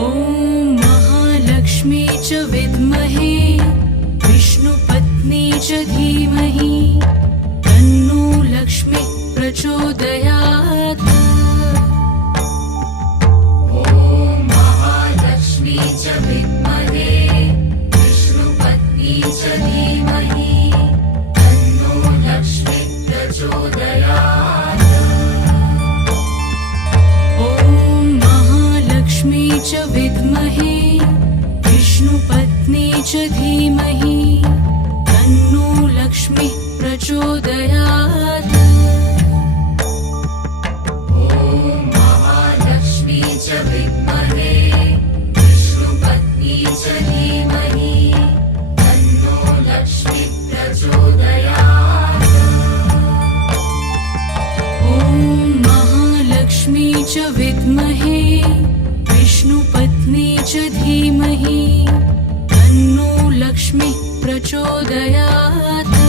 ॐ महालक्ष्मी च विद्महे विष्णुपत्नी च धीमहि तन्नो लक्ष्मी प्रचोदयात्। ॐ महालक्ष्मी च विद्महे विष्णुपत्नी च धीमहि तन्नो लक्ष्मी प्रचोदयात्। ॐ महालक्ष्मी च विद्महे विष्णुपत्नी च धीमहि तन्नो लक्ष्मी प्रचोदयात्। ॐ महालक्ष्मी च विद्महे विष्णुपत्नी च धीमहि तन्नो लक्ष्मी प्रचोदयात्। ॐ महालक्ष्मी च विद्महे विष्णुपत्नी च धीमहि तन्नो लक्ष्मी प्रचोदयात्।